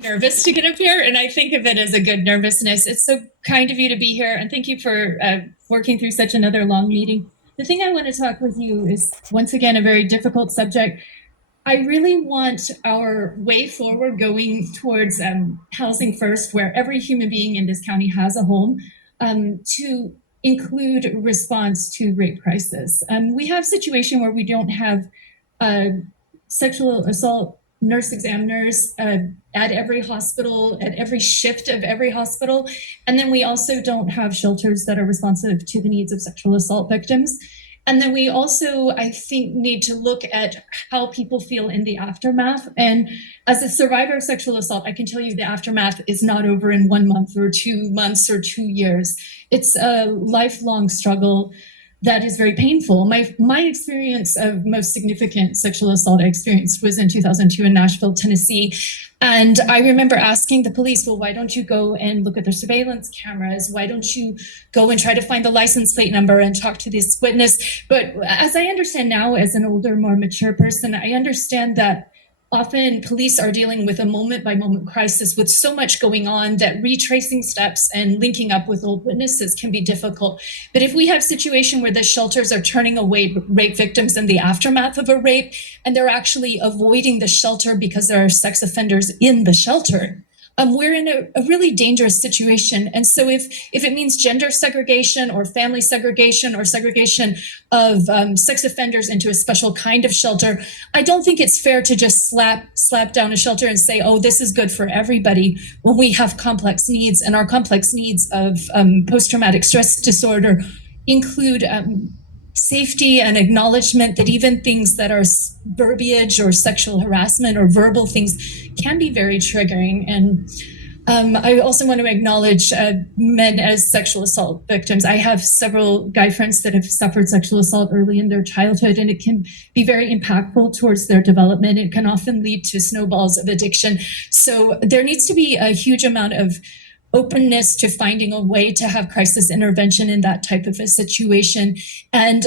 nervous to get up here, and I think of it as a good nervousness. It's so kind of you to be here, and thank you for working through such another long meeting. The thing I want to talk with you is, once again, a very difficult subject. I really want our way forward going towards housing first, where every human being in this county has a home, to include response to rape crisis. We have a situation where we don't have sexual assault nurse examiners at every hospital, at every shift of every hospital. And then we also don't have shelters that are responsive to the needs of sexual assault victims. And then we also, I think, need to look at how people feel in the aftermath. And as a survivor of sexual assault, I can tell you the aftermath is not over in 1 month or 2 months or 2 years. It's a lifelong struggle that is very painful. My experience of most significant sexual assault I experienced was in 2002 in Nashville, Tennessee. And I remember asking the police, well, why don't you go and look at the surveillance cameras? Why don't you go and try to find the license plate number and talk to this witness? But as I understand now, as an older, more mature person, I understand that often police are dealing with a moment-by-moment crisis with so much going on that retracing steps and linking up with old witnesses can be difficult. But if we have a situation where the shelters are turning away rape victims in the aftermath of a rape, and they're actually avoiding the shelter because there are sex offenders in the shelter, we're in a really dangerous situation. And so if it means gender segregation or family segregation or segregation of sex offenders into a special kind of shelter, I don't think it's fair to just slap down a shelter and say, oh, this is good for everybody, when we have complex needs, and our complex needs of post-traumatic stress disorder include safety and acknowledgement that even things that are verbiage or sexual harassment or verbal things can be very triggering. And I also want to acknowledge men as sexual assault victims. I have several guy friends that have suffered sexual assault early in their childhood, and it can be very impactful towards their development. It can often lead to snowballs of addiction. So there needs to be a huge amount of openness to finding a way to have crisis intervention in that type of a situation, and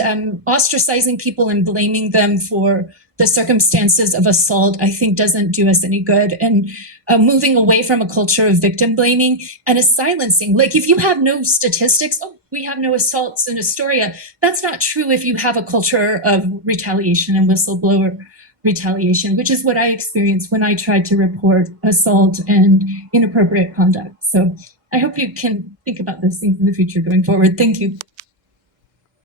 ostracizing people and blaming them for the circumstances of assault, I think, doesn't do us any good. And moving away from a culture of victim blaming and a silencing. Like, if you have no statistics, oh, we have no assaults in Astoria, that's not true if you have a culture of retaliation and whistleblower retaliation, which is what I experienced when I tried to report assault and inappropriate conduct. So I hope you can think about those things in the future going forward. Thank you.